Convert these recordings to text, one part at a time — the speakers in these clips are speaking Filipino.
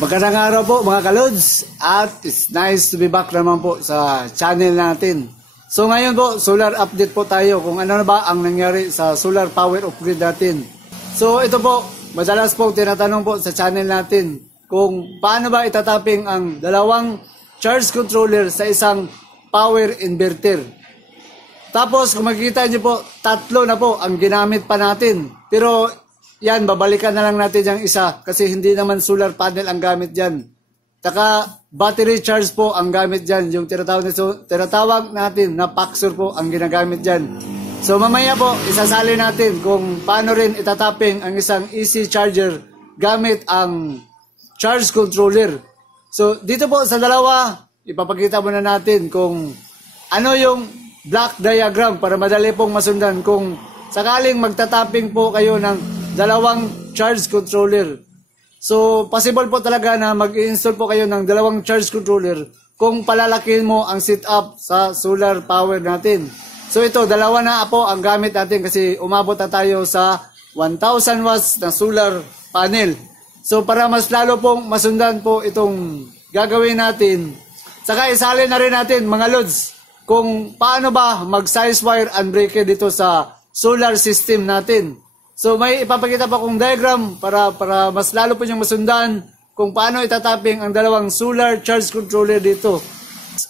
Magandang araw po mga kalods, at it's nice to be back naman po sa channel natin. So ngayon po, solar update po tayo kung ano na ba ang nangyari sa solar power upgrade natin. So ito po, madalas po tinatanong po sa channel natin kung paano ba itatapping ang dalawang charge controller sa isang power inverter. Tapos kung makikita nyo po, tatlo na po ang ginamit pa natin. Pero yan, babalikan na lang natin yung isa kasi hindi naman solar panel ang gamit dyan. Saka battery charge po ang gamit dyan. Yung tinatawag natin na paxor po ang ginagamit dyan. So mamaya po, isasali natin kung paano rin itatapping ang isang AC charger gamit ang charge controller. So dito po sa dalawa, ipapakita muna natin kung ano yung block diagram para madali pong masundan kung sakaling magtatapping po kayo ng dalawang charge controller. So, possible po talaga na mag-install po kayo ng dalawang charge controller kung palalakin mo ang setup sa solar power natin. So, ito, dalawa na po ang gamit natin kasi umabot na tayo sa 1,000 watts na solar panel. So, para mas lalo pong masundan po itong gagawin natin, saka isali na rin natin mga lods kung paano ba mag-size wire and breaker dito sa solar system natin. So may ipapakita pa kong diagram para mas lalo po niyong masundan kung paano itatapping ang dalawang solar charge controller dito.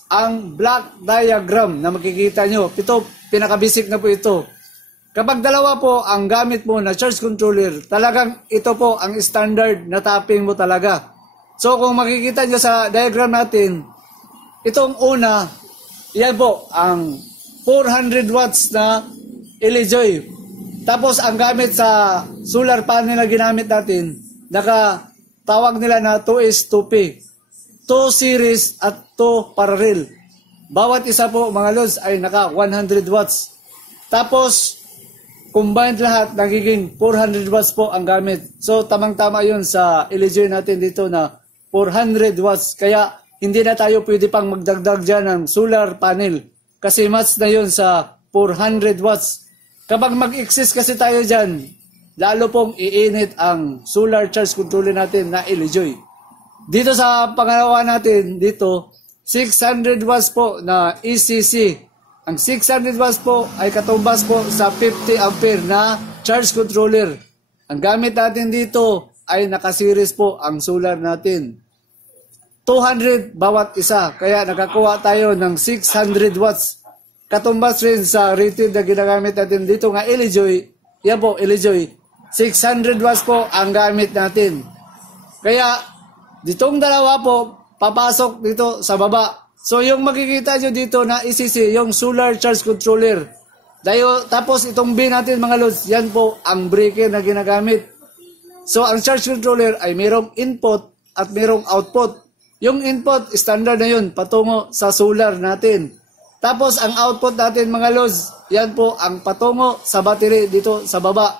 Ang block diagram na makikita nyo, ito pinaka-basic na po ito. Kapag dalawa po ang gamit mo na charge controller, talagang ito po ang standard na tapping mo talaga. So kung makikita nyo sa diagram natin, itong una, yan po ang 400 watts na LEDjoy. Tapos ang gamit sa solar panel na ginamit natin, tawag nila na 2S2P. 2 series at 2 parallel. Bawat isa po mga lods ay naka 100 watts. Tapos combined lahat nagiging 400 watts po ang gamit. So tamang-tama yun sa LEDjoy natin dito na 400 watts. Kaya hindi na tayo pwede pang magdagdag dyan ng solar panel. Kasi match na yun sa 400 watts. Kapag mag-exist kasi tayo dyan, lalo pong iinit ang solar charge controller natin na LEDjoy. Dito sa pangalawa natin, dito, 600 watts po na ECC. Ang 600 watts po ay katumbas po sa 50 ampere na charge controller. Ang gamit natin dito ay nakasiris po ang solar natin. 200 bawat isa, kaya nakakuha tayo ng 600 watts. Katumbas rin sa rated na ginagamit natin dito nga LEDjoy. Yan po, LEDjoy. 600 watts po ang gamit natin. Kaya, ditong dalawa po, papasok dito sa baba. So, yung makikita nyo dito na ECC, yung solar charge controller. Tapos, itong B natin mga lods, yan po ang breaker na ginagamit. So, ang charge controller ay mayroong input at mayroong output. Yung input, standard na yun, patungo sa solar natin. Tapos, ang output natin mga lods, yan po ang patungo sa battery dito sa baba.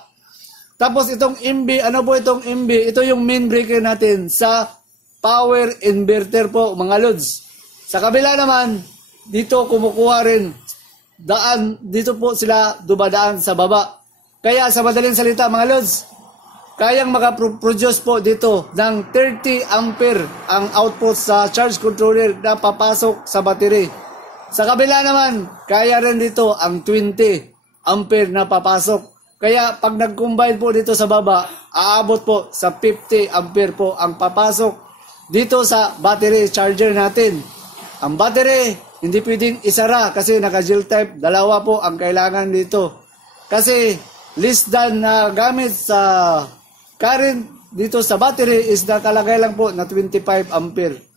Tapos, itong MB, ano po itong MB? Ito yung main breaker natin sa power inverter po mga lods. Sa kabila naman, dito kumukuha rin daan, dito po sila dumadaan sa baba. Kaya sa madaling salita mga lods, kayang makaproduce po dito ng 30 ampere ang output sa charge controller na papasok sa battery. Sa kabila naman, kaya rin dito ang 20 ampere na papasok. Kaya pag nag-combine po dito sa baba, aabot po sa 50 ampere po ang papasok dito sa battery charger natin. Ang battery, hindi pwedeng isara kasi naka-gel type. Dalawa po ang kailangan dito. Kasi less than na gamit sa current dito sa battery is nakalagay lang po na 25 ampere.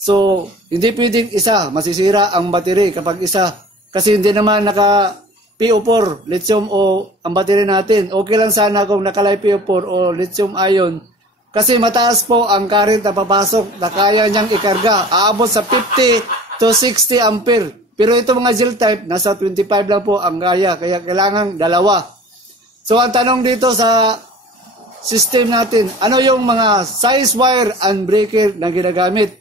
So, hindi pwedeng isa, masisira ang battery kapag isa. Kasi hindi naman naka PO4, lithium o ang battery natin. Okay lang sana kung nakalay PO4 o lithium ion. Kasi mataas po ang current na papasok na kaya niyang ikarga. Aabot sa 50 to 60 ampere. Pero ito mga gel type, nasa 25 lang po ang kaya. Kaya kailangan dalawa. So, ang tanong dito sa system natin, ano yung mga size wire and breaker na ginagamit?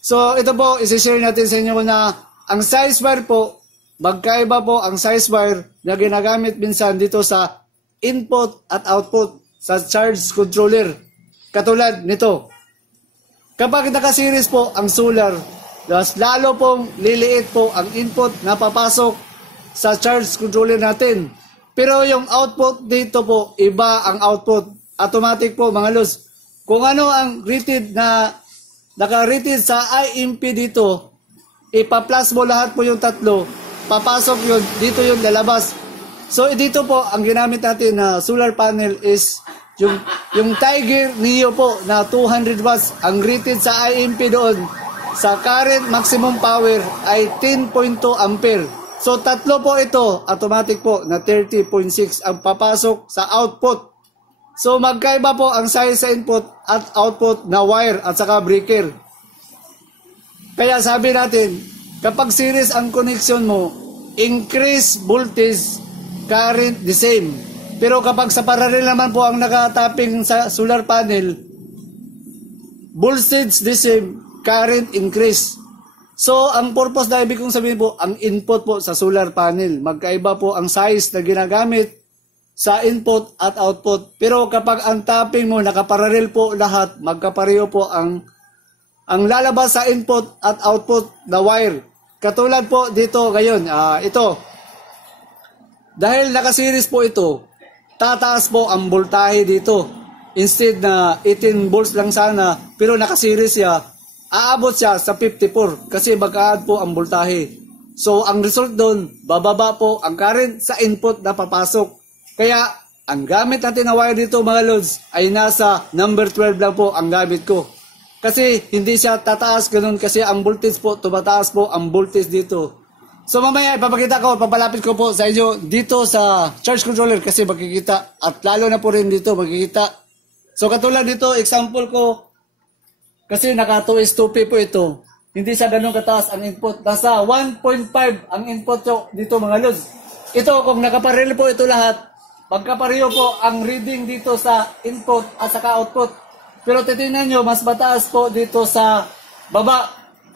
So, ito po, isi-share natin sa inyo na ang size wire po, magkaiba po ang size wire na ginagamit minsan dito sa input at output sa charge controller. Katulad nito. Kapag naka-series po ang solar, mas lalo pong liliit po ang input na papasok sa charge controller natin. Pero yung output dito po, iba ang output. Automatic po mga lods. Kung ano ang rated na naka-rated sa IMP dito, ipa-plus mo lahat po yung tatlo, papasok yun, dito yung lalabas. So dito po, ang ginamit natin na solar panel is yung Tiger Neo po na 200 watts. Ang rated sa IMP doon, sa current maximum power ay 10.2 ampere. So tatlo po ito, automatic po na 30.6 ang papasok sa output. So magkaiba po ang size sa input at output na wire at saka breaker. Kaya sabi natin, kapag series ang connection mo, increase voltage, current the same. Pero kapag sa parallel naman po ang nakatapping sa solar panel, voltage the same, current increase. So ang purpose na ibig kong sabihin po, ang input po sa solar panel, magkaiba po ang size na ginagamit sa input at output. Pero kapag ang tapping mo nakaparallel po lahat, magkapareho po ang lalabas sa input at output na wire. Katulad po dito ngayon, ito. Dahil naka-series po ito, tataas po ang voltahe dito. Instead na 18 volts lang sana, pero naka-series siya, aabot siya sa 54 kasi mag-add po ang voltahe. So ang result doon, bababa po ang current sa input na papasok. Kaya, ang gamit natin na wire dito mga lods ay nasa number 12 lang po ang gamit ko. Kasi hindi siya tataas ganun kasi ang voltage po, tumataas po ang voltage dito. So mamaya ipapakita ko, papalapit ko po sa inyo dito sa charge controller kasi makikita at lalo na po rin dito makikita. So katulad dito, example ko, kasi naka 2:2P po ito. Hindi siya ganun kataas ang input. Nasa 1.5 ang input dito mga lods. Ito kung nakaparelay po ito lahat, magkapareho po ang reading dito sa input at saka output. Pero titingnan nyo, mas mataas po dito sa baba,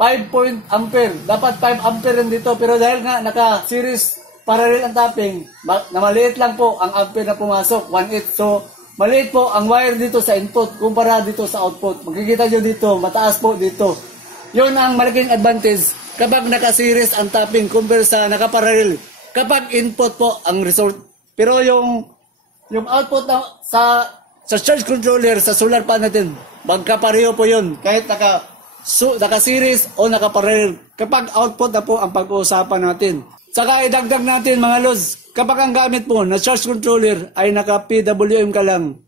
5 ampere. Dapat 5 ampere rin dito. Pero dahil nga naka-series parallel ang tapping, na maliit lang po ang ampere na pumasok, 1/8. So, maliit po ang wire dito sa input kumpara dito sa output. Makikita nyo dito, mataas po dito. Yun ang malaking advantage kapag naka-series ang tapping kumpara sa naka-parallel. Kapag input po ang result. Pero yung output na sa charge controller, sa solar panel natin, magkapareho po yun. Kahit naka-series o naka-parallel. Kapag output na po ang pag-uusapan natin. Saka idagdag natin mga lods, kapag ang gamit mo na charge controller ay naka-PWM ka lang,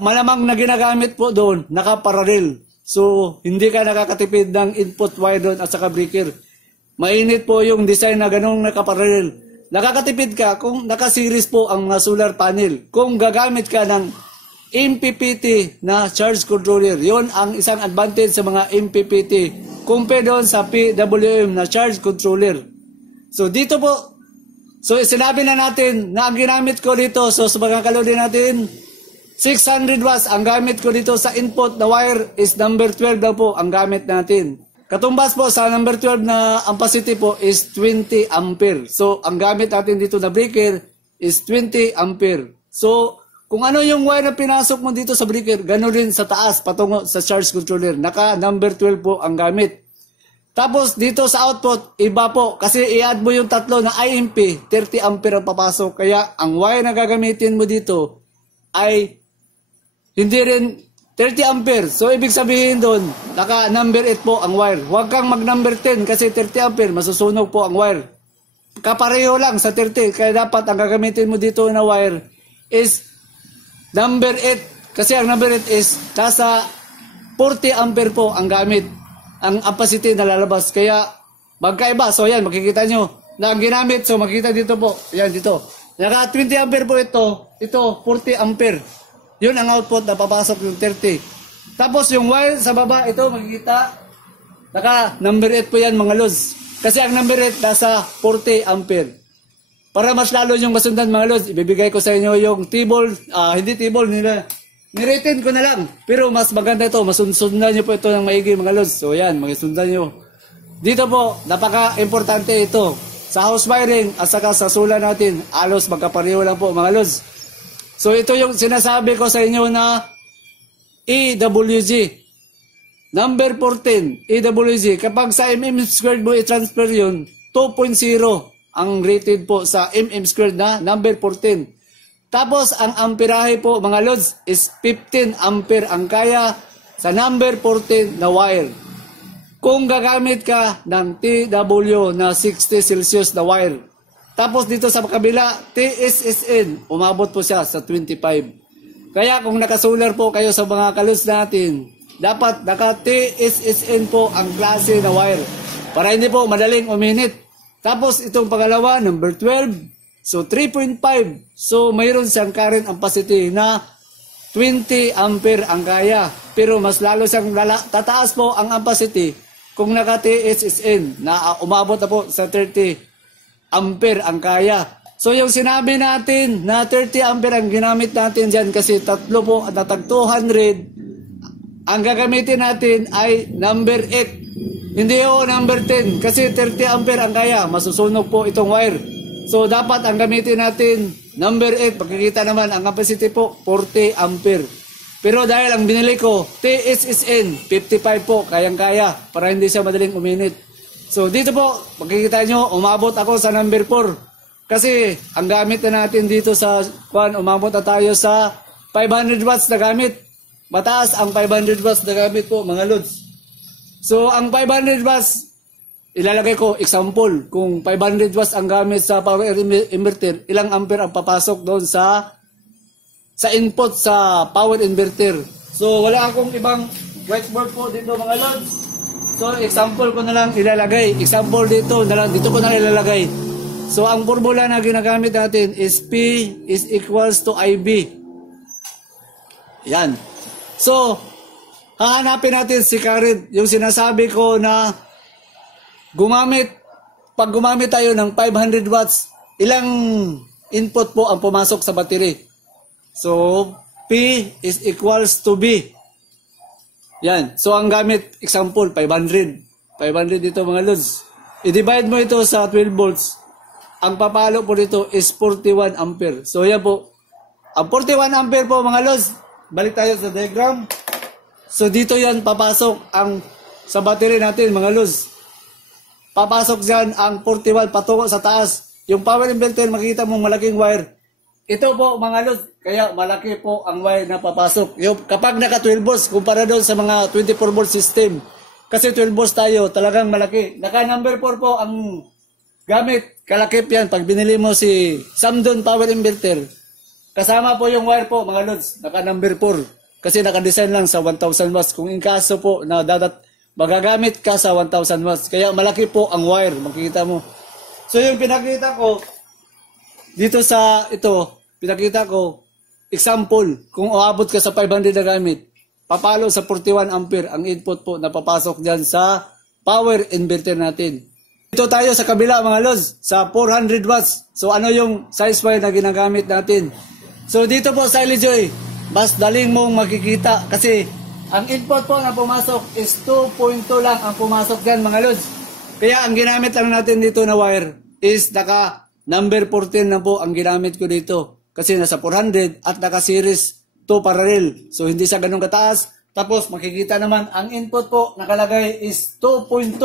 malamang na ginagamit po doon, naka-parallel. So, hindi ka nakakatipid ng input wire doon at saka breaker. Mainit po yung design na ganong naka-parallel. Nakakatipid ka kung naka-series po ang solar panel. Kung gagamit ka ng MPPT na charge controller, yon ang isang advantage sa mga MPPT compare doon sa PWM na charge controller. So dito po, so sinabi na natin na ang ginamit ko dito, so sa mga kalodi natin, 600 watts ang gamit ko dito sa input na wire is number 12 daw po ang gamit natin. Katumbas po sa number 12 na ampacity po is 20 ampere. So, ang gamit natin dito na breaker is 20 ampere. So, kung ano yung wire na pinasok mo dito sa breaker, gano'n rin sa taas patungo sa charge controller. Naka number 12 po ang gamit. Tapos, dito sa output, iba po. Kasi i-add mo yung tatlo na IMP, 30 ampere ang papasok. Kaya, ang wire na gagamitin mo dito ay hindi rin 30 ampere. So, ibig sabihin doon, naka number 8 po ang wire. Huwag kang mag number 10 kasi 30 ampere, masusunog po ang wire. Kapareho lang sa 30. Kaya dapat ang gagamitin mo dito na wire is number 8. Kasi ang number 8 is nasa 40 ampere po ang gamit. Ang capacity na lalabas. Kaya magkaiba. So, yan, makikita nyo na ang ginamit. So, makikita dito po. Yan, dito. Naka 20 ampere po ito. Ito, 40 ampere. Yun ang output na papasok yung 30. Tapos yung wire sa baba, ito makikita, naka number 8 po yan mga lods. Kasi ang number 8 nasa 40 ampere. Para mas lalo yung masundan mga lods, ibibigay ko sa inyo yung T-ball, hindi T-ball, niretin ko na lang. Pero mas maganda ito, masundan nyo po ito ng maigi mga lods. So yan, masundan nyo. Dito po, napaka-importante ito. Sa house wiring at saka sa solar natin, alos magkapareho lang po mga lods. So ito yung sinasabi ko sa inyo na EWG. Number 14, AWG. Kapag sa mm squared mo i-transfer yun, 2.0 ang rated po sa mm squared na number 14. Tapos, ang amperahe po mga lods is 15 ampere ang kaya sa number 14 na wire. Kung gagamit ka ng TW na 60 Celsius na wire. Tapos dito sa kabila, TSSN, umabot po siya sa 25. Kaya kung naka-solar po kayo sa mga kalods natin, dapat naka-TSSN po ang klase na wire. Para hindi po madaling uminit. Tapos itong pangalawa, number 12. So 3.5. So mayroon siyang current ampacity na 20 ampere ang kaya. Pero mas lalo siyang tataas po ang ampacity kung naka-TSSN na umabot na po sa 30 ampere ang kaya. So yung sinabi natin na 30 ampere ang ginamit natin dyan kasi tatlo po at natag 200. Ang gagamitin natin ay number 8. Hindi o number 10 kasi 30 ampere ang kaya. Masusunog po itong wire. So dapat ang gamitin natin number 8. Pagkikita naman ang capacity po 40 ampere. Pero dahil ang binili ko TSSN 55 po kayang-kaya para hindi siya madaling uminit. So dito po pagkikita nyo umabot ako sa number 4. Kasi ang gamit na natin dito sa umabot na tayo sa 500 watts na gamit. Mataas ang 500 watts na gamit po mga lods. So ang 500 watts ilalagay ko example kung 500 watts ang gamit sa power inverter, ilang ampere ang papasok doon sa input sa power inverter. So wala akong ibang whiteboard po dito mga lods. So example ko na lang ilalagay. Example dito na lang, dito ko na ilalagay. So ang formula na ginagamit natin is P is equals to IB. Yan. So hahanapin natin si current, yung sinasabi ko na pag gumamit tayo ng 500 watts, ilang input po ang pumasok sa battery? So, P is equals to B. Yan. So, ang gamit, example, 500. 500 dito mga lods. I-divide mo ito sa 12 volts. Ang papalo po dito is 41 ampere. So, yan po. Ang 41 ampere po mga lods, balik tayo sa diagram. So, dito yan papasok ang sa battery natin mga lods. Papasok dyan ang 41 patungo sa taas. Yung power inverter, makikita mong malaking wire. Ito po mga lods, kaya malaki po ang wire na papasok. Yung, kapag naka 12 volts, kumpara doon sa mga 24 volt system. Kasi 12 volts tayo, talagang malaki. Naka number 4 po ang gamit. Kalakip yan. Pag binili mo si Samdon power inverter, kasama po yung wire po mga lods. Naka number 4. Kasi naka-design lang sa 1000 watts. Kung in kaso po na magagamit ka sa 1000 watts. Kaya malaki po ang wire. Makikita mo. So yung pinakita ko, dito sa ito, pinakita ko, example, kung uabot ka sa 500 na gamit, papalo sa 41 ampere ang input po na papasok dyan sa power inverter natin. Dito tayo sa kabila mga lods, sa 400 watts. So ano yung size wire na ginagamit natin? So dito po sa LGoy, mas daling mong makikita kasi ang input po na pumasok is 2.2 lang ang pumasok dyan mga lods. Kaya ang ginamit lang natin dito na wire is naka number 14 na po ang ginamit ko dito. Kasi nasa 400 at naka series 2 parallel. So hindi siya ganun kataas. Tapos makikita naman ang input po nakalagay is 2.2.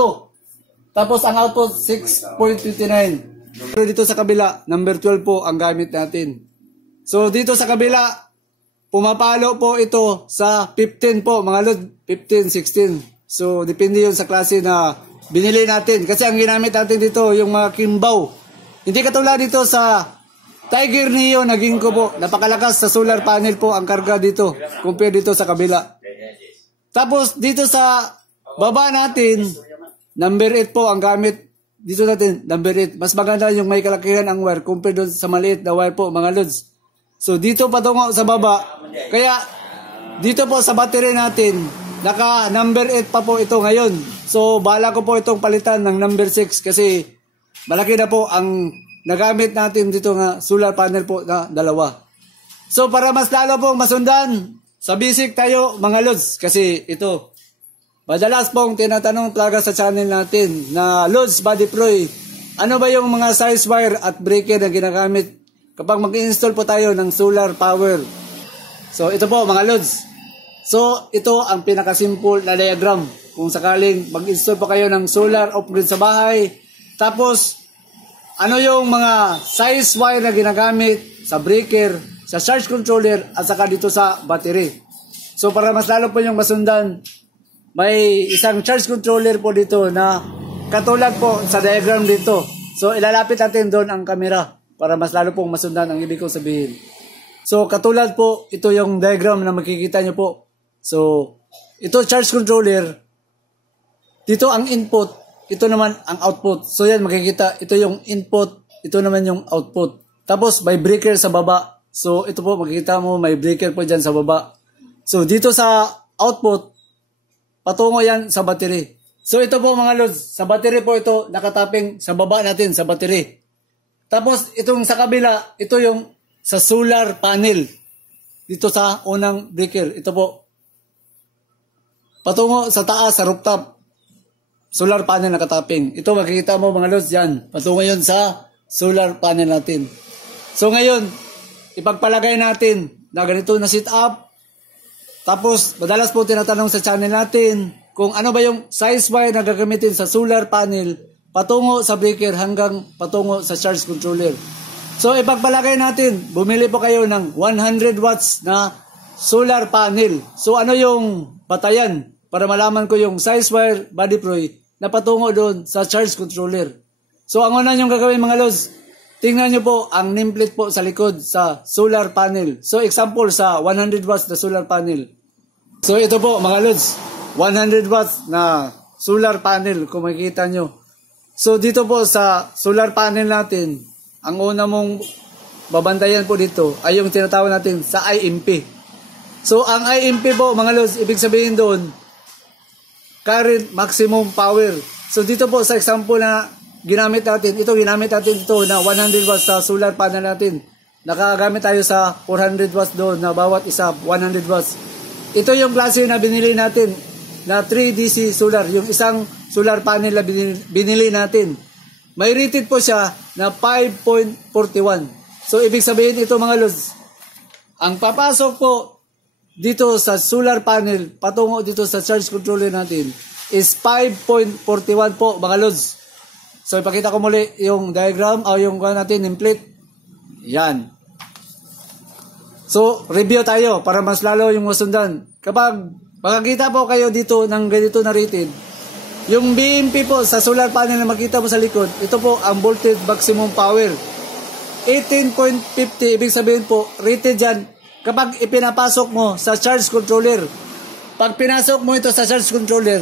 Tapos ang output 6.29. Pero dito sa kabila, number 12 po ang gamit natin. So dito sa kabila, pumapalo po ito sa 15 po, mga load, 15, 16. So, depende yun sa klase na binili natin. Kasi ang ginamit natin dito, yung mga Kimbaw. Hindi katulad dito sa Tiger Neo, naging ko po. Napakalakas sa solar panel po ang karga dito, compare dito sa kabila. Tapos, dito sa baba natin, number 8 po ang gamit. Dito natin, number 8. Mas maganda yung may kalakihan ang wire, compare doon sa maliit na wire po, mga loads. So, dito patungo sa baba. Kaya, dito po sa battery natin, naka number 8 pa po ito ngayon. So, bala ko po itong palitan ng number 6 kasi malaki na po ang nagamit natin dito nga solar panel po na dalawa. So, para mas lalo pong masundan, sa basic tayo mga lods. Kasi ito, madalas pong tinatanong talaga sa channel natin na loads ba deploy, ano ba yung mga size wire at breaker na ginagamit kapag mag-install po tayo ng solar power. So ito po mga loads. So, ito ang pinakasimple na diagram. Kung sakaling mag-install pa kayo ng solar off-grid sa bahay, tapos, ano yung mga size wire na ginagamit sa breaker, sa charge controller, at saka dito sa battery. So, para mas lalo po yung masundan, may isang charge controller po dito na katulad po sa diagram dito. So, ilalapit natin doon ang camera para mas lalo pong masundan ang ibig kong sabihin. So, katulad po, ito yung diagram na makikita nyo po. So, ito charge controller. Dito ang input, ito naman ang output. So, yan makikita, ito yung input, ito naman yung output. Tapos, may breaker sa baba. So, ito po, makikita mo, may breaker po dyan sa baba. So, dito sa output, patungo yan sa battery. So ito po mga lods, sa battery po ito nakatapping sa baba natin sa battery. Tapos itong sa kabila, ito yung sa solar panel. Dito sa unang breaker, ito po. Patungo sa taas, sa rooftop. Solar panel nakatapping. Ito makikita mo mga lods yan. Patungo yun sa solar panel natin. So ngayon, ipagpalagay natin na ganito na sit up. Tapos, madalas po tinatanong sa channel natin kung ano ba yung size wire na gagamitin sa solar panel patungo sa breaker hanggang patungo sa charge controller. So, ipagpalagay natin, bumili po kayo ng 100 watts na solar panel. So, ano yung batayan para malaman ko yung size wire body ply na patungo doon sa charge controller. So, ang una yung gagawin mga lods, tingnan nyo po ang nameplate po sa likod sa solar panel. So, example sa 100 watts na solar panel. So, ito po mga lods, 100 watts na solar panel kung makikita nyo. So, dito po sa solar panel natin, ang una mong babantayan po dito ay yung tinatawag natin sa IMP. So, ang IMP po mga lods, ibig sabihin doon, current maximum power. So, dito po sa example na ginamit natin ito na 100 watts sa solar panel natin. Nakagamit tayo sa 400 watts doon na bawat isa 100 watts. Ito yung klase na binili natin na 3DC solar, yung isang solar panel na binili natin. May rated po siya na 5.41. So ibig sabihin ito mga lods, ang papasok po dito sa solar panel patungo dito sa charge controller natin is 5.41 po mga lods. So, ipakita ko muli yung diagram o yung natin, template. Yan. So, review tayo para mas lalo yung masundan. Kapag makakita po kayo dito ng ganito na rated, yung BMP po sa solar panel na makita mo sa likod, ito po ang voltage maximum power. 18.50, ibig sabihin po, rated yan kapag ipinapasok mo sa charge controller. Pag pinasok mo ito sa charge controller,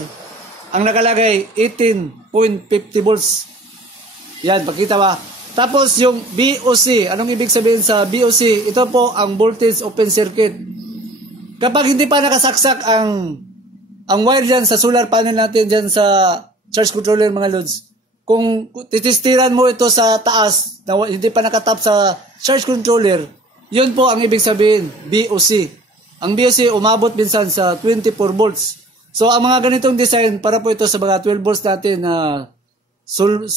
ang nakalagay 18.50 volts. Yan, pakita ba? Tapos yung BOC, anong ibig sabihin sa BOC? Ito po ang voltage open circuit. Kapag hindi pa nakasaksak ang wire dyan sa solar panel natin dyan sa charge controller mga lods, kung titistiran mo ito sa taas, na hindi pa nakatap sa charge controller, yun po ang ibig sabihin, BOC. Ang BOC umabot minsan sa 24 volts. So ang mga ganitong design, para po ito sa mga 12 volts natin na 12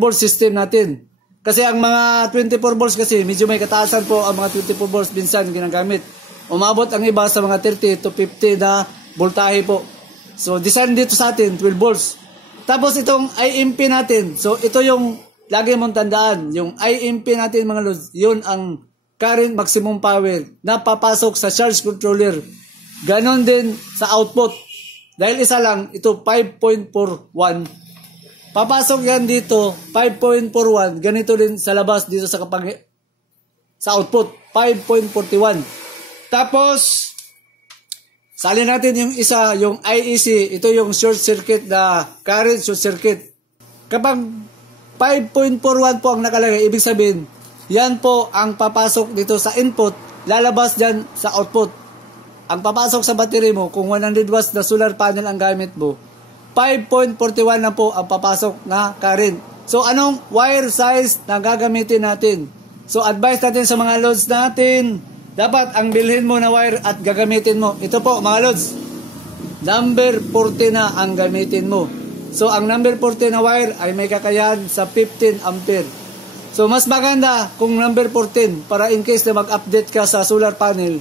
volt system natin. Kasi ang mga 24 volts kasi medyo may kataasan po ang mga 24 volts minsan ginagamit. Umabot ang iba sa mga 30 to 50 na voltahe po. So design dito sa atin 12 volts. Tapos itong IMP natin. So ito yung lagi mong tandaan, yung IMP natin mga lods, yun ang current maximum power na papasok sa charge controller. Ganon din sa output. Dahil isa lang, ito 5.41. Papasok yan dito, 5.41. Ganito din sa labas dito sa sa output, 5.41. Tapos, salin natin yung isa, yung IEC. Ito yung short circuit na current short circuit. Kapag 5.41 po ang nakalagay, ibig sabihin, yan po ang papasok dito sa input, lalabas dyan sa output. Ang papasok sa battery mo, kung 100 watts na solar panel ang gamit mo, 5.41 na po ang papasok na current. So, anong wire size na gagamitin natin? So, advice natin sa mga loads natin, dapat ang bilhin mo na wire at gagamitin mo. Ito po, mga loads, number 40 na ang gamitin mo. So, ang number 40 na wire ay may kakayahan sa 15 ampere. So, mas maganda kung number 14 para in case na mag-update ka sa solar panel,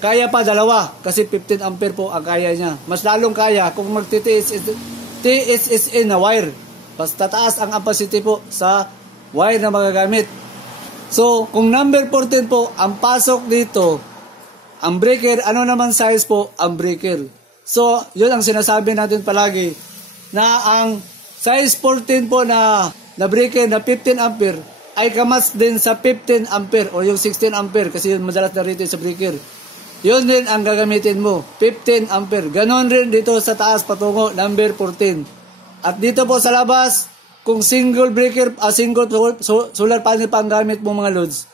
kaya pa dalawa kasi 15 ampere po ang kaya niya. Mas lalong kaya kung TSSN na wire. Basta taas ang capacity po sa wire na magagamit. So, kung number 14 po, ang pasok dito, ang breaker, ano naman size po ang breaker? So, yun ang sinasabi natin palagi na ang size 14 po na breaker na 15 ampere ay kamas din sa 15 ampere o yung 16 ampere kasi yun madalas na rito sa breaker. Yun din ang gagamitin mo, 15 ampere. Ganon rin dito sa taas patungo, number 14. At dito po sa labas, kung single breaker, single solar panel pa ang gamit mo mga loads,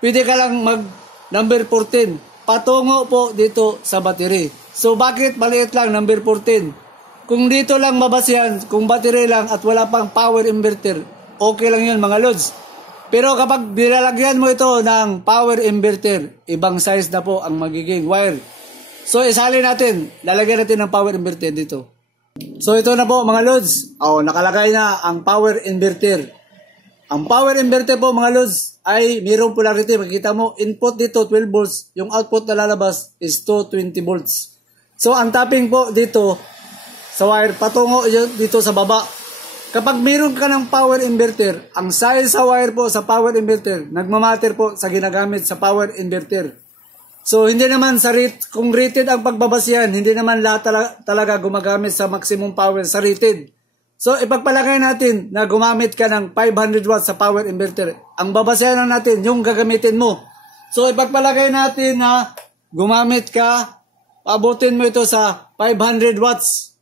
pwede ka lang mag number 14, patungo po dito sa battery. So bakit maliit lang number 14? Kung dito lang mabasihan, kung battery lang at wala pang power inverter, okay lang yun mga loads. Pero kapag nilalagyan mo ito ng power inverter, ibang size na po ang magiging wire. So isali natin, lalagyan natin ng power inverter dito. So ito na po mga loads. Nakalagay na ang power inverter. Ang power inverter po mga loads ay mayroong polarity. Makikita mo, input dito 12 volts, yung output na lalabas is 220 volts. So ang tapping po dito sa wire, patungo dito sa baba. Kapag meron ka ng power inverter, ang size sa wire po sa power inverter, nagmamatter po sa ginagamit sa power inverter. So, hindi naman kung rated ang pagbabasihan, hindi naman lahat talaga gumagamit sa maximum power sa rated. So, ipagpalagay natin na gumamit ka ng 500 watts sa power inverter. Ang babasihan lang natin, yung gagamitin mo. So, ipagpalagay natin na gumamit ka, abutin mo ito sa 500 watts.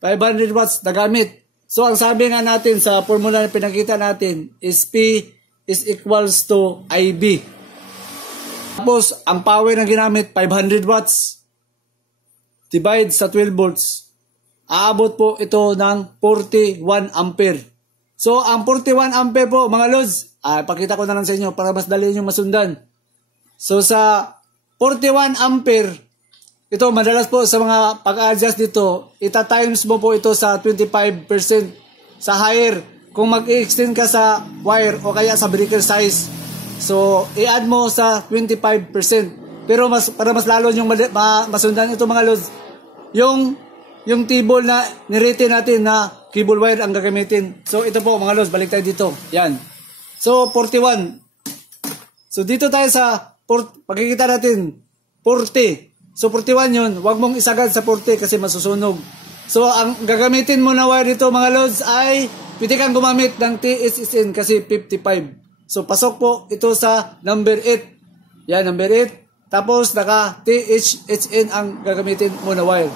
500 watts na gamit. So, ang sabi nga natin sa formula na pinakita natin is P is equals to IB. Tapos, ang power na ginamit, 500 watts. Divide sa 12 volts. Aabot po ito ng 41 ampere. So, ang 41 ampere po, mga lods, pakita ko na lang sa inyo para mas dali nyo masundan. So, sa 41 ampere, ito, madalas po sa mga pag-adjust dito, ita-times mo po ito sa 25% sa higher. Kung mag-extend ka sa wire o kaya sa breaker size, so, i-add mo sa 25%. Pero para mas lalo yung masundan ito mga lods, yung table na nirete natin na cable wire ang gagamitin. So, ito po mga lods, balik tayo dito. Yan. So, 41. So, dito tayo sa, pagkikita natin, 40. So 41 yun, wag mong isagad sa 40 kasi masusunog. So ang gagamitin mo na wire dito mga lods ay pwede kang gumamit ng TSSN kasi 55. So pasok po ito sa number 8. Yan, number 8. Tapos naka THSN ang gagamitin mo na wire.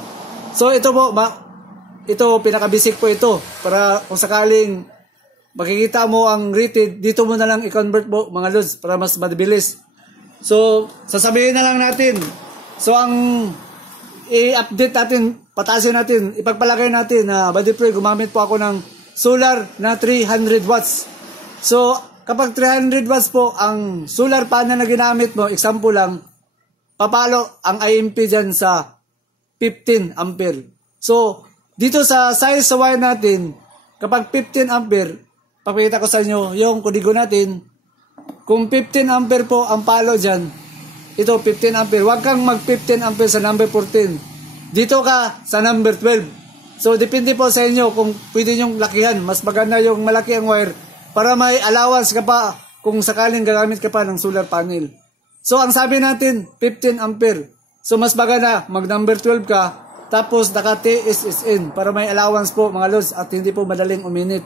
So ito po, ito pinaka-basic po ito para kung sakaling makikita mo ang rated, dito mo na lang i-convert po mga lods para mas mabilis. So sasabihin na lang natin. So, ang i-update natin, patasin natin, ipagpalagay natin na by the way, gumamit po ako ng solar na 300 watts. So, kapag 300 watts po ang solar panel na ginamit mo, example lang, papalo ang IMP dyan sa 15 ampere. So, dito sa size sa wire natin, kapag 15 ampere, papakita ko sa inyo yung kodigo natin. Kung 15 ampere po ang palo dyan, ito 15 ampere. Huwag kang mag 15 ampere sa number 14. Dito ka sa number 12. So depende po sa inyo kung pwede nyong lakihan. Mas maganda yung malaki ang wire para may allowance ka pa kung sakaling gagamit ka pa ng solar panel. So ang sabi natin 15 ampere. So mas maganda mag number 12 ka tapos naka TSSN para may allowance po mga lods at hindi po madaling uminit.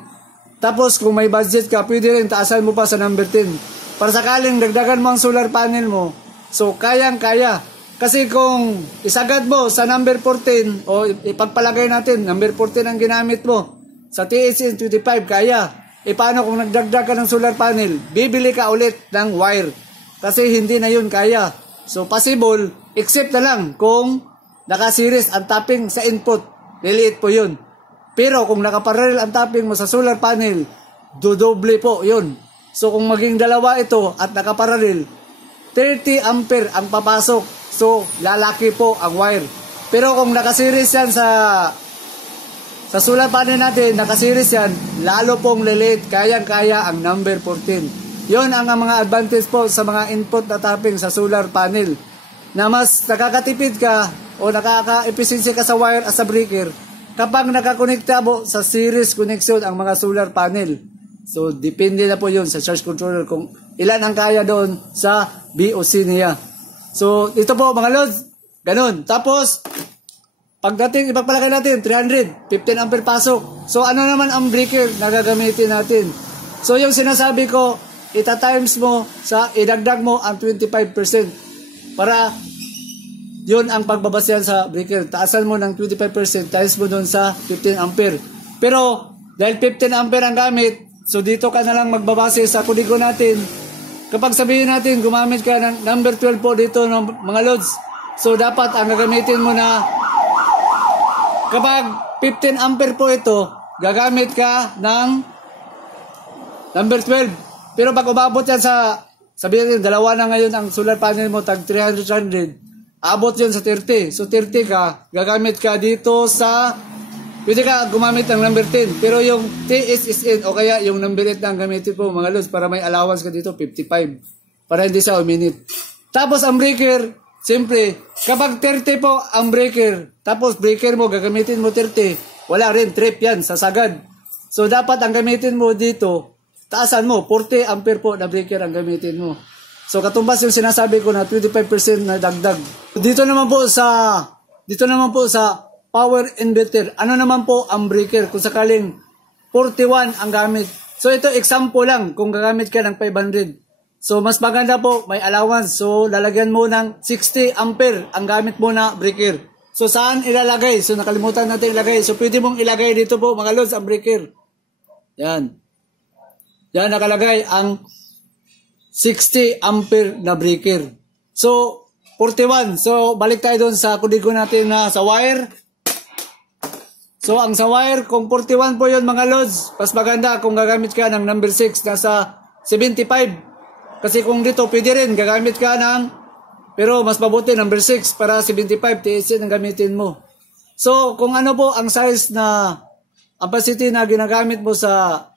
Tapos kung may budget ka, pwede rin taasan mo pa sa number 10. Para sakaling dagdagan mo ang solar panel mo, so, kayang-kaya. Kasi kung isagad mo sa number 14, o ipagpalagay natin, number 14 ang ginamit mo, sa TSN 25, kaya. Paano kung nagdagdag ka ng solar panel? Bibili ka ulit ng wire. Kasi hindi na yun kaya. So, possible, except na lang kung naka-series ang tapping sa input. Liliit po yun. Pero kung nakaparallel ang tapping mo sa solar panel, dodoble po yun. So, kung maging dalawa ito at nakaparallel, 30 ampere ang papasok. So, lalaki po ang wire. Pero kung nakaseries yan sa solar panel natin, nakaseries yan, lalo pong liliit, kayang-kaya ang number 14. Yon ang mga advantage po sa mga input na tapping sa solar panel. na mas nakakatipid ka o nakaka-efficiency ka sa wire as a breaker kapag nakakonekta mo sa series connection ang mga solar panel. So, depende na po yun sa charge controller kung ilan ang kaya doon sa BOC niya. So, ito po mga lods, ganun. Tapos, pagdating, ipagpalagay natin, 300, 15 ampere pasok. So, ano naman ang breaker na gagamitin natin? So, yung sinasabi ko, ita-times mo sa, idagdag mo ang 25%. Para, yun ang pagbabasyan sa breaker. Taasan mo ng 25%, times mo doon sa 15 ampere. Pero, dahil 15 ampere ang gamit, so dito ka na lang magbabase sa kodigo natin. Kapag sabihin natin, gumamit ka ng number 12 po dito ng mga loads. So, dapat ang gagamitin mo na, kapag 15 ampere po ito, gagamit ka ng number 12. Pero pag umabot yan sa, sabihin natin, dalawa na ngayon ang solar panel mo, tag 300, abot yun sa 30. So 30 ka, gagamit ka dito sa, pwede ka gumamit ng number 10. Pero yung TSSN o kaya yung number 8 na ang gamitin po mga lods para may allowance ka dito, 55. Para hindi sa minute. Tapos ang breaker, siyempre, kapag 30 po ang breaker, tapos breaker mo, gagamitin mo 30, wala rin, trip yan, sasagad. So dapat ang gamitin mo dito, taasan mo, 40 ampere po na breaker ang gamitin mo. So katumbas yung sinasabi ko na 25% na dagdag. Dito naman po sa power inverter, ano naman po ang breaker kung sakaling 41 ang gamit. So ito example lang kung gagamit ka ng 500. So mas maganda po, may allowance. So lalagyan mo ng 60 ampere ang gamit mo na breaker. So saan ilalagay? So nakalimutan natin ilagay. So pwede mong ilagay dito po mga lods ang breaker. Yan. Yan nakalagay ang 60 ampere na breaker. So 41. So balik tayo doon sa kodigo natin na sa wire. So, ang sa wire, kung 41 po yun mga lods, mas maganda kung gagamit ka ng number 6 na sa 75. Kasi kung dito, pwede rin, gagamit ka ng, pero mas mabuti number 6 para 75, TSN ang gamitin mo. So, kung ano po ang size na capacity na ginagamit mo sa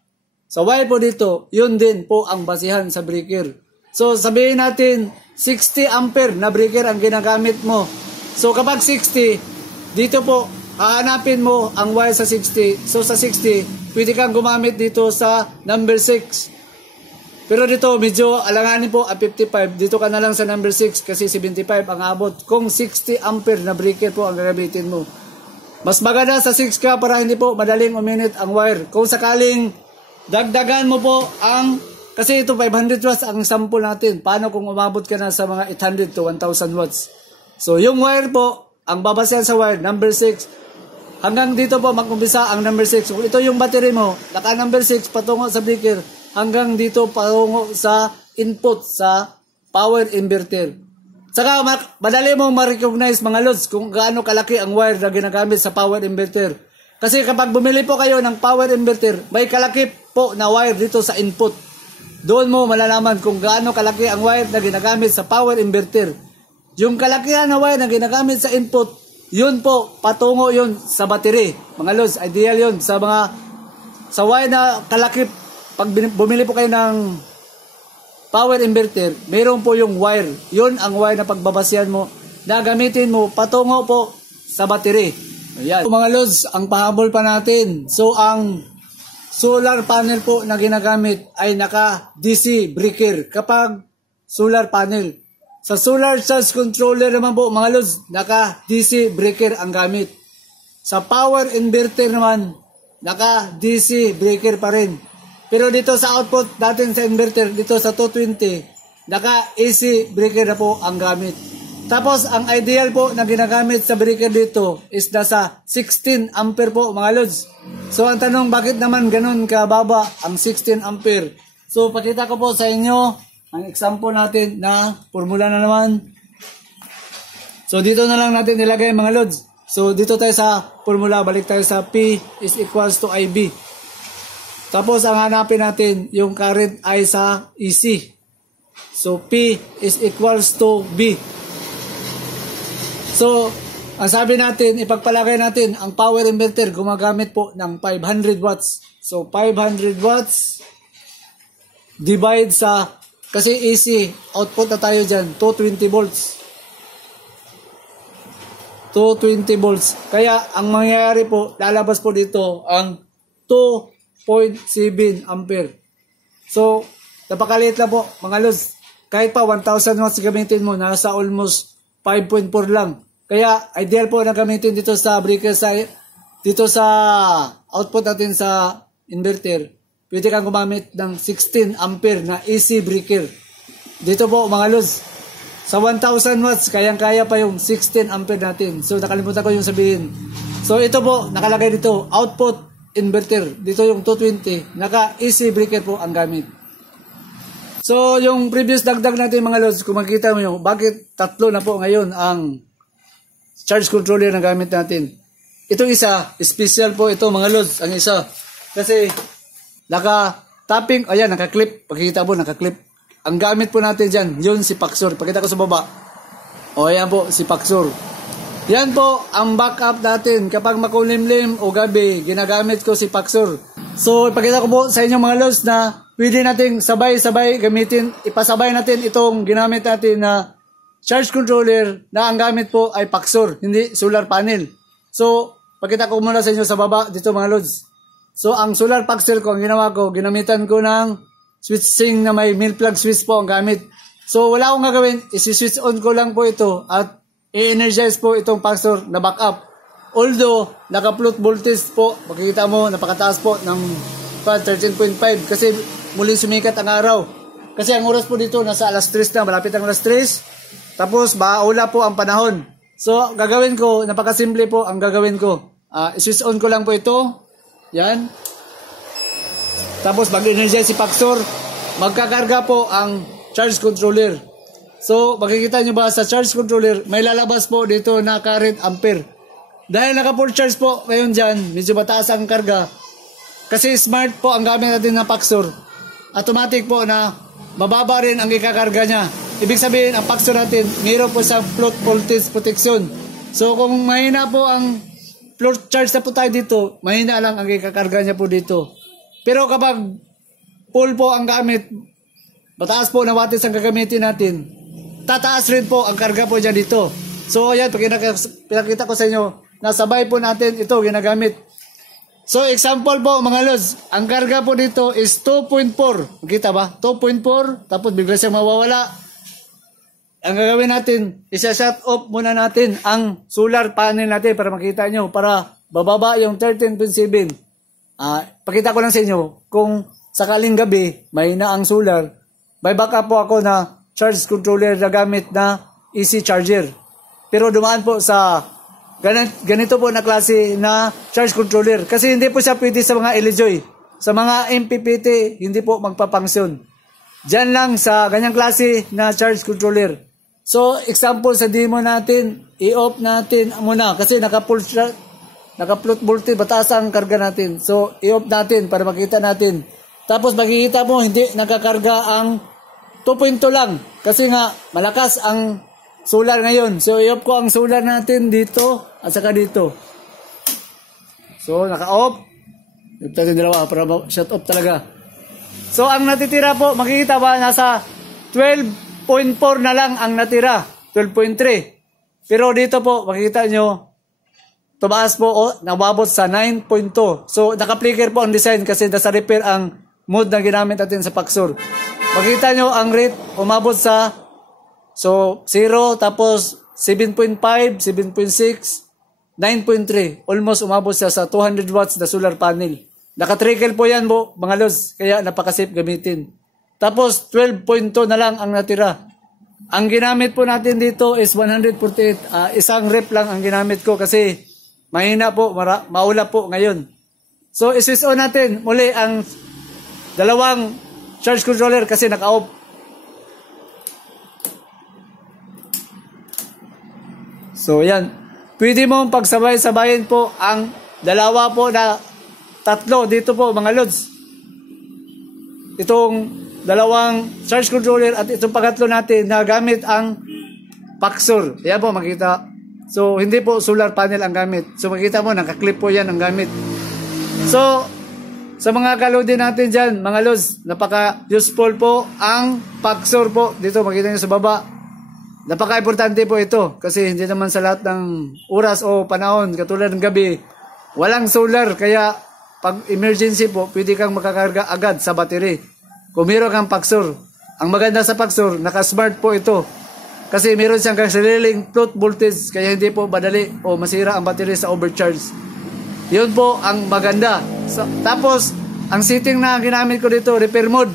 wire po dito, yun din po ang basihan sa breaker. So, sabihin natin, 60 ampere na breaker ang ginagamit mo. So, kapag 60, dito po, hahanapin mo ang wire sa 60. So sa 60, pwede kang gumamit dito sa number 6. Pero dito, medyo alanganin po ang 55. Dito ka na lang sa number 6 kasi 75 ang abot. Kung 60 ampere na breaker po ang gagamitin mo. Mas maganda sa 6 ka para hindi po madaling uminit ang wire. Kung sakaling dagdagan mo po ang, kasi ito 500 watts ang sample natin. Paano kung umabot ka na sa mga 800 to 1000 watts? So yung wire po, ang babasehan sa wire, number 6. Hanggang dito po mag-umpisa ang number 6. Kung ito yung battery mo, naka number 6 patungo sa breaker, hanggang dito patungo sa input sa power inverter. Saka madali mo ma-recognize mga lods kung gaano kalaki ang wire na ginagamit sa power inverter. Kasi kapag bumili po kayo ng power inverter, may kalaki po na wire dito sa input. Doon mo malalaman kung gaano kalaki ang wire na ginagamit sa power inverter. Yung kalakihan na wire na ginagamit sa input, yun po, patungo yun sa battery. Mga lods, ideal yun sa wire na kalaki. Pag bumili po kayo ng power inverter, mayroon po yung wire. Yun ang wire na pagbabasyan mo, na gamitin mo, patungo po sa battery. Ayan. So, mga lods, ang pahabol pa natin. So, ang solar panel po na ginagamit ay naka DC breaker kapag solar panel. Sa solar charge controller naman po mga lods, naka DC breaker ang gamit. Sa power inverter naman, naka DC breaker pa rin. Pero dito sa output natin sa inverter, dito sa 220, naka AC breaker na po ang gamit. Tapos ang ideal po na ginagamit sa breaker dito is nasa 16 ampere po mga lods. So ang tanong, bakit naman ganun kababa ang 16 ampere? So pakita ko po sa inyo ang example natin na formula na naman. So dito na lang natin nilagay mga lods. So dito tayo sa formula, balik tayo sa P is equals to IB. Tapos ang hanapin natin yung current I sa EC. So P is equals to B. So ang sabi natin, ipagpalagay natin ang power inverter gumagamit po ng 500 watts. So 500 watts divide sa, kasi AC, output na tayo dyan, 220 volts. 220 volts. Kaya ang mangyayari po, lalabas po dito ang 2.7 ampere. So, napakaliit lang po mga lods. Kahit pa 1,000 watts gamitin mo, nasa almost 5.4 lang. Kaya ideal po na gamitin dito sa breaker, dito sa output natin sa inverter. Pwede kang gumamit ng 16 ampere na AC breaker. Dito po mga lods, sa 1,000 watts, kayang-kaya pa yung 16 ampere natin. So, nakalimutan ko yung sabihin. So, ito po, nakalagay dito, output inverter. Dito yung 220, naka-AC breaker po ang gamit. So, yung previous dagdag natin mga lods, kung makikita mo yung, bakit tatlo na po ngayon ang charge controller na gamit natin. Ito isa, special po ito mga lods, ang isa. Kasi, naka-tapping, ayan, naka-clip. Pagkikita mo, naka-clip. Ang gamit po natin dyan, yun si Paxor. Pakita ko sa baba. O, ayan po, si Paxor. Yan po, ang backup natin. Kapag makulimlim o gabi, ginagamit ko si Paxor. So, ipakita ko po sa inyo mga lods na pwede nating sabay-sabay gamitin, ipasabay natin itong ginamit natin na charge controller na ang gamit po ay Paxor, hindi solar panel. So, pakita ko muna sa inyo sa baba, dito mga lods. So, ang solar Paxor ko, ang ginawa ko, ginamitan ko ng switching na may mil plug switch po ang gamit. So, wala akong gagawin. Isi-switch on ko lang po ito at i-energize po itong Paxor na backup. Although, naka-float voltage po, makikita mo, napakataas po ng 13.5 kasi muling sumikat ang araw. Kasi ang oras po dito, nasa alas 3 na, malapit ang alas 3. Tapos, maula po ang panahon. So, gagawin ko, napakasimple po ang gagawin ko. I-switch on ko lang po ito. Yan. Tapos mag-energize si Paxor, magkakarga po ang charge controller. So, makikita nyo ba sa charge controller, may lalabas po dito na current ampere. Dahil naka-full charge po ngayon dyan, medyo mataas ang karga. Kasi smart po ang gamit natin na Paxor. Automatic po na mababa rin ang ikakarga niya. Ibig sabihin, ang Paxor natin, mayroon po sa float voltage protection. So, kung mahina po ang float charge na po tayo dito, mahina lang ang ikakarga niya po dito. Pero kapag full po ang gamit, mataas po na wattage ang gagamitin natin, tataas rin po ang karga po dyan dito. So, ayan, pinakita ko sa inyo, nasabay po natin ito ginagamit. So, example po mga lods, ang karga po dito is 2.4. Makita ba? 2.4, tapos bigla siyang mawawala. Ang gagawin natin, isa-shut off muna natin ang solar panel natin para makita nyo, para bababa yung 13.7. Pakita ko lang sa inyo, kung sakaling gabi, mahina ang solar, may backup po ako na charge controller na gamit na AC charger. Pero dumaan po sa ganito po na klase na charge controller. Kasi hindi po siya pwede sa mga LJOY. Sa mga MPPT, hindi po magpapangsyon. Diyan lang sa ganyang klase na charge controller. So, example sa demo natin, i-off natin muna kasi naka-float voltage, mataas ang karga natin. So, i-off natin para makita natin. Tapos, makikita mo, hindi nakakarga ang 2.2 lang. Kasi nga, malakas ang solar ngayon. So, i-off ko ang solar natin dito at saka dito. So, naka-off. I-off natin dalawa para shut off talaga. So, ang natitira po, makikita ba, nasa 12.4 na lang ang natira. 12.3. Pero dito po, makikita nyo, tumaas po, nababot sa 9.2. So, naka-flicker po ang design kasi nasa repair ang mode na ginamit natin sa Paxor. Makita nyo, ang rate umabot sa 0, tapos 7.5, 7.6, 9.3. Almost umabot siya sa 200 watts na solar panel. Naka-trickle po yan po, mga lods, kaya napaka-safe gamitin. Tapos, 12.2 na lang ang natira. Ang ginamit po natin dito is 148. Isang rep lang ang ginamit ko kasi mahina po, maula po ngayon. So, i-switch on natin muli ang dalawang charge controller kasi naka-off. So, yan. Pwede mong pagsabay-sabayin po ang dalawa po na tatlo dito po mga lods. Itong dalawang charge controller at itong pangatlo natin na gamit ang Paxor. Yan po makita. So, hindi po solar panel ang gamit. So, makita mo, nakaklip po yan ang gamit. So, sa mga kalodi natin dyan, mga lods, napaka-useful po ang Paxor po. Dito, makita nyo sa baba. Napaka-importante po ito kasi hindi naman sa lahat ng oras o panahon katulad ng gabi walang solar, kaya pag emergency po pwede kang makakarga agad sa battery kung meron kang Paxor. Ang maganda sa Paxor, naka-smart po ito kasi meron siyang kasariling float voltage kaya hindi po madali o masira ang battery sa overcharge. Yun po ang maganda. So, tapos ang setting na ginamit ko dito, repair mode.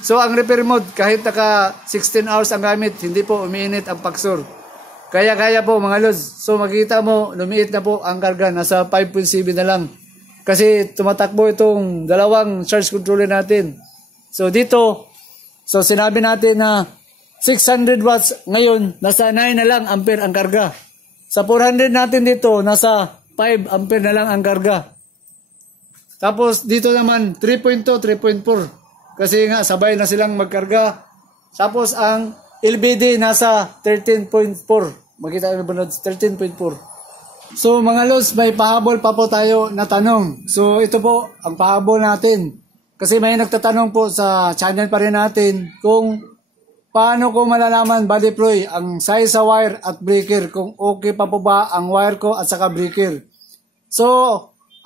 So ang repair mode, kahit naka 16 hours ang gamit, hindi po umiinit ang Paxor. Kaya po mga lods. So makikita mo, lumiit na po ang karga, nasa 5.7 na lang. Kasi tumatakbo itong dalawang charge controller natin. So dito, so sinabi natin na 600 watts, ngayon nasa 9 na lang ampere ang karga. Sa 400 natin dito, nasa 5 ampere na lang ang karga. Tapos dito naman 3.2, 3.4. Kasi nga sabay na silang magkarga. Tapos ang LBD nasa 13.4. Makita nyo ba 13.4. So mga lods, may pahabol pa po tayo na tanong. So ito po ang pahabol natin. Kasi may nagtatanong po sa channel pa rin natin kung paano ko malalaman ba deploy ang size sa wire at breaker, kung okay pa po ba ang wire ko at saka breaker. So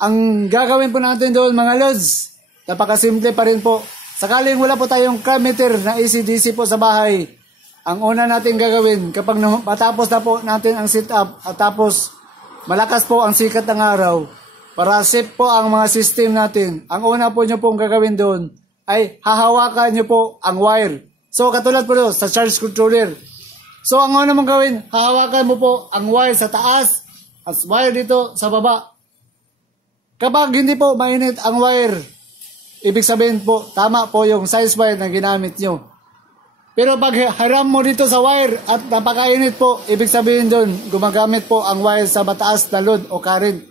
ang gagawin po natin doon mga lods, napakasimple pa rin po. Sakaling wala po tayong meter na AC-DC po sa bahay, ang una natin gagawin kapag matapos na po natin ang setup at tapos malakas po ang sikat ng araw, para safe po ang mga system natin, ang una po nyo pong gagawin doon ay hahawakan nyo po ang wire. So katulad po doon sa charge controller. So ang una mong gawin, hahawakan mo po ang wire sa taas at wire dito sa baba. Kapag hindi po mainit ang wire, ibig sabihin po, tama po yung size wire na ginamit nyo. Pero pag haram mo dito sa wire at napakainit po, ibig sabihin doon, gumagamit po ang wire sa mataas na load o current.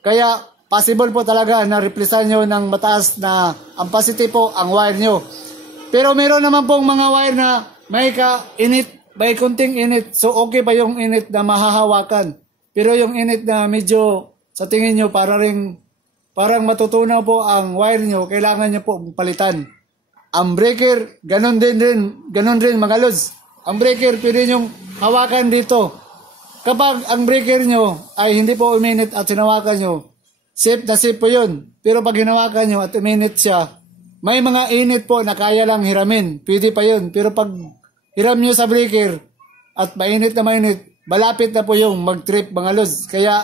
Kaya possible po talaga na replacean nyo ng mataas na ampacity po ang wire nyo. Pero meron naman pong mga wire na may ka-init, may kunting init. So okay pa yung init na mahahawakan. Pero yung init na medyo sa tingin nyo parang matutunaw po ang wire nyo, kailangan nyo po palitan. Ang breaker, ganun din mga lods. Ang breaker, pwede nyo hawakan dito. Kapag ang breaker nyo ay hindi po uminit at hinawakan nyo, safe na safe po yun. Pero pag hinawakan nyo at uminit siya, may mga init po na kaya lang hiramin. Pwede pa yun. Pero pag hiram nyo sa breaker at mainit na mainit, malapit na po yung mag-trip mga lods. Kaya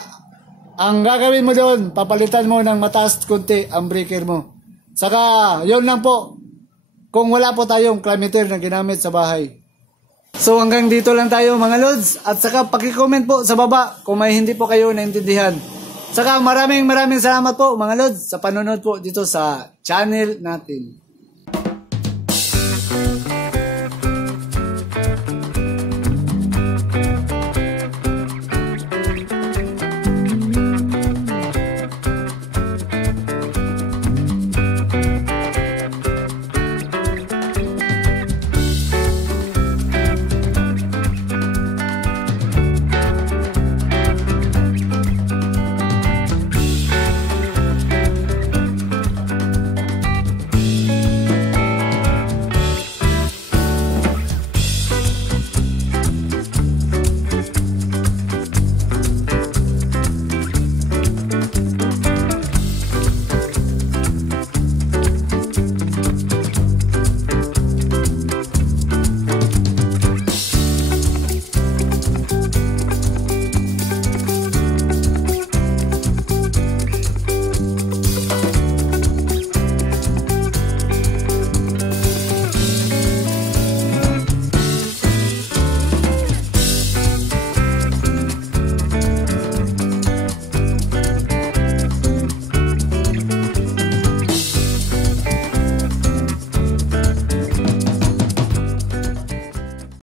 ang gagawin mo doon, papalitan mo ng mataas kunti ang breaker mo. Saka, yun lang po. Kung wala po tayong meter na ginamit sa bahay. So hanggang dito lang tayo mga lods. At saka paki-comment po sa baba kung may hindi po kayo naintindihan. Saka maraming salamat po mga lods sa panonood po dito sa channel natin.